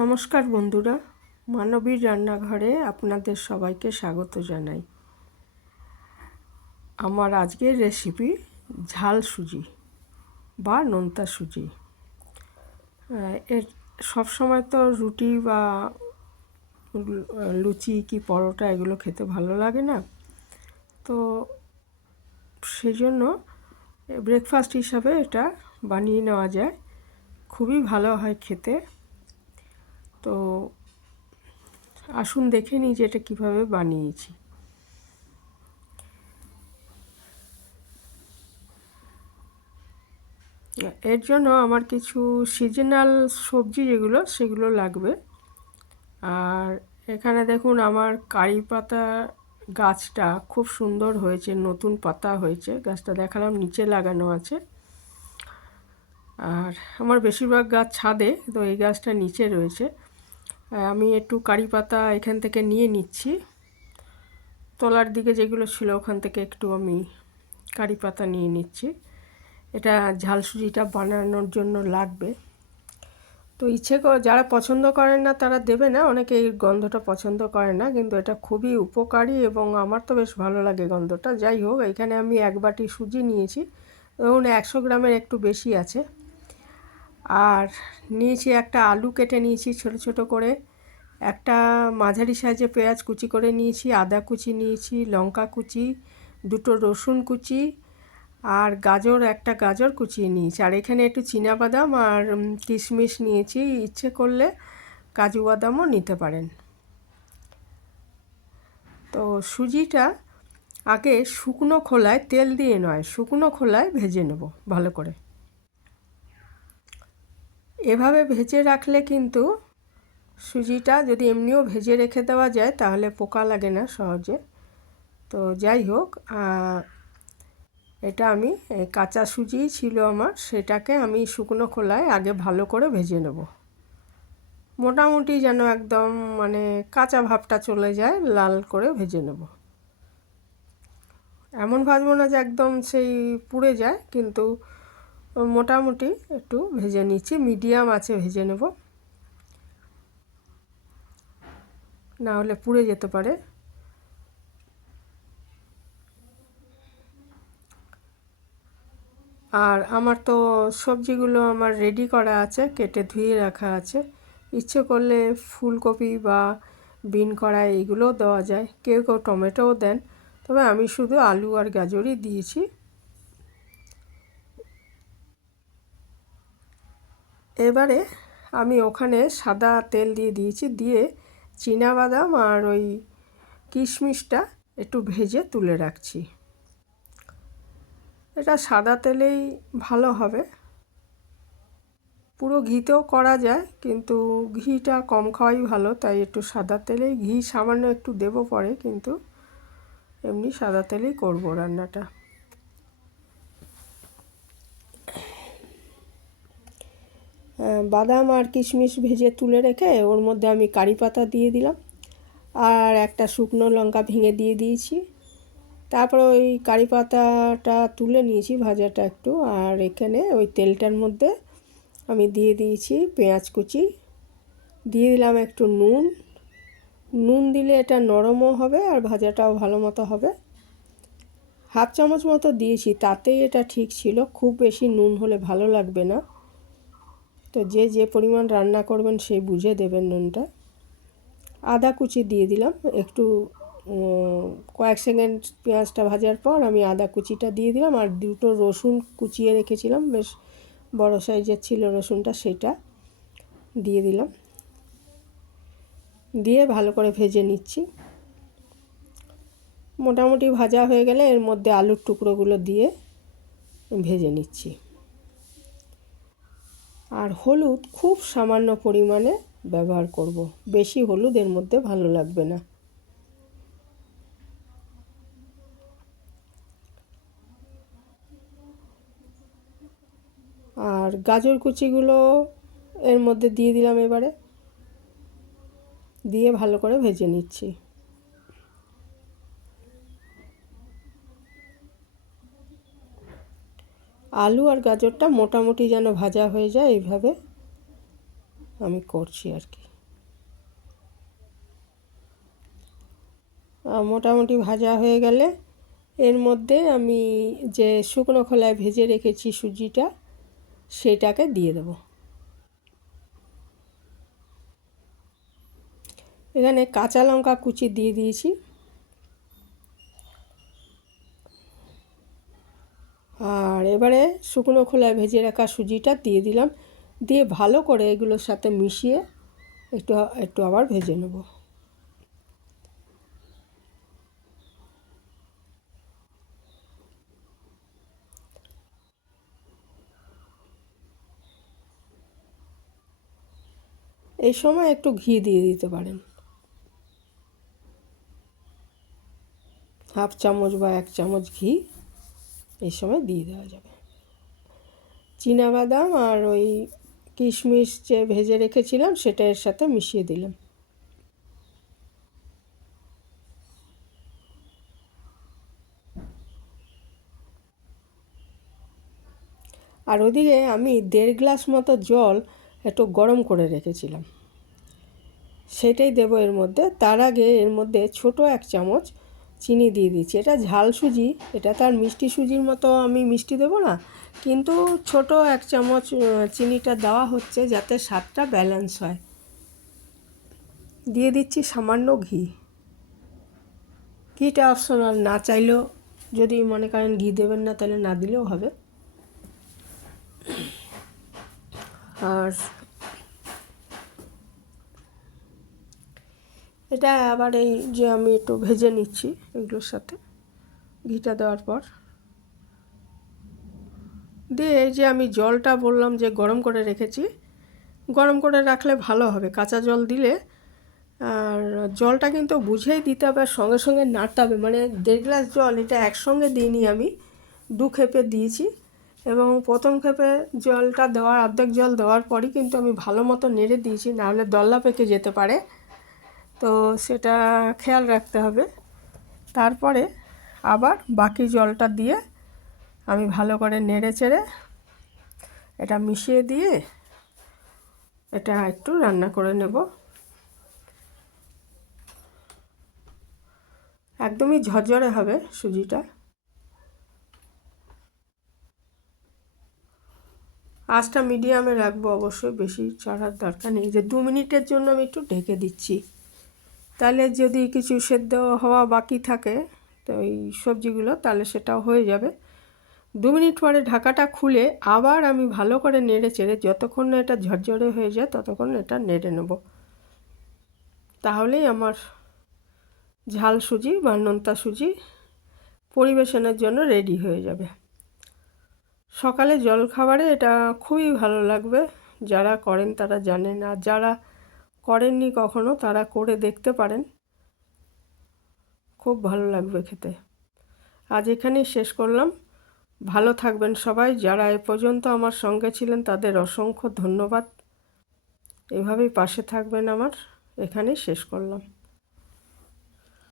নমস্কার বন্ধুরা, মানবীর রান্নাঘরে আপনাদের সবাইকে স্বাগত জানাই। আমার আজকের রেসিপি ঝাল সুজি বা নোনতা সুজি। এর সবসময় তো রুটি বা লুচি কি পরোটা এগুলো খেতে ভালো লাগে না, তো সেই জন্য ব্রেকফাস্ট হিসাবে এটা বানিয়ে নেওয়া যায়, খুবই ভালো হয় খেতে। তো আসুন দেখে নিই যে এটা কীভাবে বানিয়েছি। এর জন্য আমার কিছু সিজনাল সবজি যেগুলো সেগুলো লাগবে। আর এখানে দেখুন আমার কারি পাতা গাছটা খুব সুন্দর হয়েছে, নতুন পাতা হয়েছে, গাছটা দেখালাম নিচে লাগানো আছে। আর আমার বেশিরভাগ গাছ ছাদে, তো এই গাছটা নিচে রয়েছে। আমি একটু কারি পাতা এখান থেকে নিয়ে নিচ্ছি, তলার দিকে যেগুলো ছিল ওখান থেকে একটু আমি কারি পাতা নিয়ে নিচ্ছি। এটা ঝাল সুজিটা বানানোর জন্য লাগবে। তো যারা পছন্দ করেন না তারা দেবে না, অনেকে এই গন্ধটা পছন্দ করে না, কিন্তু এটা খুবই উপকারী এবং আমার তো বেশ ভালো লাগে গন্ধটা। যাই হোক, এখানে আমি 1 বাটি সুজি নিয়েছি, ধরুন 100 গ্রামের একটু বেশি আছে। আর নিয়েছি একটা আলু কেটে নিয়েছি ছোট ছোট করে, একটা মাঝারি সাইজে পেঁয়াজ কুচি করে নিয়েছি, আদা কুচি নিয়েছি, লঙ্কা কুচি, 2টো রসুন কুচি, আর একটা গাজর কুচিয়ে নিয়েছি। আর এখানে একটু চীনাবাদাম আর কিশমিশ নিয়েছি, ইচ্ছে করলে কাজু বাদামও নিতে পারেন। তো সুজিটা আগে শুকনো খোলায়, তেল দিয়ে নয়, শুকনো খোলায় ভেজে নেব ভালো করে। এভাবে ভেজে রাখলে কিন্তু সুজিটা, যদি এমনিও ভেজে রেখে দেওয়া যায় তাহলে পোকা লাগে না সহজে। তো যাই হোক, এটা আমি কাঁচা সুজি ছিল আমার, সেটাকে আমি শুকনো খোলায় আগে ভালো করে ভেজে নেব, মোটামুটি যেন একদম কাঁচা ভাবটা চলে যায়, লাল করে ভেজে নেব। এমন ভাজবো না যে একদম সেই পুড়ে যায়, কিন্তু মোটামুটি একটু ভেজে নিচ্ছি, মিডিয়াম আছে ভেজে নেব, না হলে পুড়ে যেতে পারে। আর আমার তো সবজিগুলো আমার রেডি করা আছে, কেটে ধুয়ে রাখা আছে। ইচ্ছে করলে ফুলকপি বা বিন কড়াই এইগুলোও দেওয়া যায়, কেউ কেউ টমেটোও দেন, তবে আমি শুধু আলু আর গাজরই দিয়েছি। এবারে আমি ওখানে সাদা তেল দিয়ে দিয়েছি, দিয়ে চীনাবাদাম আর ওই কিশমিশটা একটু ভেজে তুলে রাখছি। এটা সাদা তেলেই ভালো হবে, পুরো ঘিতেও করা যায়, কিন্তু ঘিটা কম খাওয়াই ভালো, তাই একটু সাদা তেলেই, ঘি সামান্য একটু দেবো পরে, কিন্তু এমনি সাদা তেলেই করব রান্নাটা। বাদাম আর কিশমিশ ভেজে তুলে রেখে ওর মধ্যে আমি কারি পাতা দিয়ে দিলাম, আর একটা শুকনো লঙ্কা ভেঙে দিয়ে দিয়েছি। তারপর ওই কারি পাতাটা তুলে নিয়েছি ভাজাটা একটু, আর এখানে ওই তেলটার মধ্যে আমি দিয়ে দিয়েছি পেঁয়াজ কুচি, দিয়ে দিলাম একটু নুন দিলে এটা নরমও হবে আর ভাজাটাও ভালো মতো হবে। 1/2 চামচ মতো দিয়েছি, তাতেই এটা ঠিক ছিল, খুব বেশি নুন হলে ভালো লাগবে না। তো যে পরিমাণ রান্না করবেন সেই বুঝে দেবেন নুনটা। আদা কুচি দিয়ে দিলাম একটু, কয়েক সেকেন্ড পেঁয়াজটা ভাজার পর আমি আদা কুচিটা দিয়ে দিলাম, আর 2টো রসুন কুচিয়ে রেখেছিলাম, বেশ বড় সাইজের ছিল রসুনটা, সেটা দিয়ে দিলাম, দিয়ে ভালো করে ভেজে নিচ্ছি। মোটামুটি ভাজা হয়ে গেলে এর মধ্যে আলুর টুকরোগুলো দিয়ে ভেজে নিচ্ছি। আর হলুদ খুব সামান্য পরিমাণে ব্যবহার করব, বেশি হলুদ এর মধ্যে ভালো লাগবে না। আর গাজর কুচিগুলো এর মধ্যে দিয়ে দিলাম, এবারে দিয়ে ভালো করে ভেজে নিচ্ছি। আলু আর গাজরটা মোটামুটি যেন ভাজা হয়ে যায়, এইভাবে আমি করছি আর কি। মোটামুটি ভাজা হয়ে গেলে এর মধ্যে আমি যে শুকনো খোলায় ভেজে রেখেছি সুজিটা সেটাকে দিয়ে দেব। এখানে কাঁচা লঙ্কা কুচি দিয়ে দিয়েছি, আর এবারে শুকনো খোলায় ভেজে রাখা সুজিটা দিয়ে দিলাম, দিয়ে ভালো করে এগুলোর সাথে মিশিয়ে একটু একটু আবার ভেজে নেব। এই সময় একটু ঘি দিয়ে দিতে পারেন, হাফ চামচ বা 1 চামচ ঘি এই সময় দিয়ে দেওয়া যাবে। চীনাবাদাম আর ওই কিশমিশ যে ভেজে রেখেছিলাম সেটা এর সাথে মিশিয়ে দিলাম। আর ওদিকে আমি 1.5 গ্লাস মতো জল একটু গরম করে রেখেছিলাম, সেটাই দেবো এর মধ্যে। তার আগে এর মধ্যে ছোট 1 চামচ চিনি দিয়ে দিচ্ছি। এটা ঝাল সুজি, এটা তার মিষ্টি সুজির মতো আমি মিষ্টি দেবো না, কিন্তু ছোট 1 চামচ চিনিটা দেওয়া হচ্ছে যাতে স্বাদটা ব্যালেন্স হয়। দিয়ে দিচ্ছি সামান্য ঘি। ঘিটা অপশনাল, না চাইলেও যদি মনে করেন ঘি দেবেন না তাহলে না দিলেও হবে। আর এটা আবার এই যে আমি একটু ভেজে নিচ্ছি এগুলোর সাথে ঘিটা দেওয়ার পর, দিয়ে এই যে আমি জলটা বললাম যে গরম করে রেখেছি, গরম করে রাখলে ভালো হবে। কাঁচা জল দিলে, আর জলটা কিন্তু বুঝেই দিতে হবে, সঙ্গে সঙ্গে নাড়তে হবে। মানে 1.5 গ্লাস জল এটা একসঙ্গে দিইনি আমি, 2 খেপে দিয়েছি। এবং প্রথম খেপে জলটা দেওয়ার অর্ধেক জল দেওয়ার পরই কিন্তু আমি ভালো মতো নেড়ে দিয়েছি, নাহলে দলা পেকে যেতে পারে, তো সেটা খেয়াল রাখতে হবে। তারপরে আবার বাকি জলটা দিয়ে আমি ভালো করে নেড়ে চেড়ে এটা মিশিয়ে দিয়ে এটা একটু রান্না করে নেব। একদমই ঝরঝরে হবে সুজিটা। আঁচটা মিডিয়ামে রাখবো অবশ্যই, বেশি চড়ার দরকার নেই। যে 2 মিনিটের জন্য আমি একটু ঢেকে দিচ্ছি, তাহলে যদি কিছু সেদ্ধ হওয়া বাকি থাকে তো এই সবজিগুলো, তাহলে সেটাও হয়ে যাবে। 2 মিনিট পরে ঢাকাটা খুলে আবার আমি ভালো করে নেড়ে চেড়ে যতক্ষণ না এটা ঝরঝরে হয়ে যায় ততক্ষণ এটা নেড়ে নেব। তাহলেই আমার ঝাল সুজি বা নোনতা সুজি পরিবেশনের জন্য রেডি হয়ে যাবে। সকালে জলখাবারে এটা খুবই ভালো লাগবে। যারা করেন তারা জানেন, আর যারা করেননি কখনো তারা করে দেখতে পারেন, খুব ভালো লাগবে খেতে। আজ এখানেই শেষ করলাম। ভালো থাকবেন সবাই। যারা এ পর্যন্ত আমার সঙ্গে ছিলেন তাদের অসংখ্য ধন্যবাদ। এভাবেই পাশে থাকবেন আমার। এখানেই শেষ করলাম।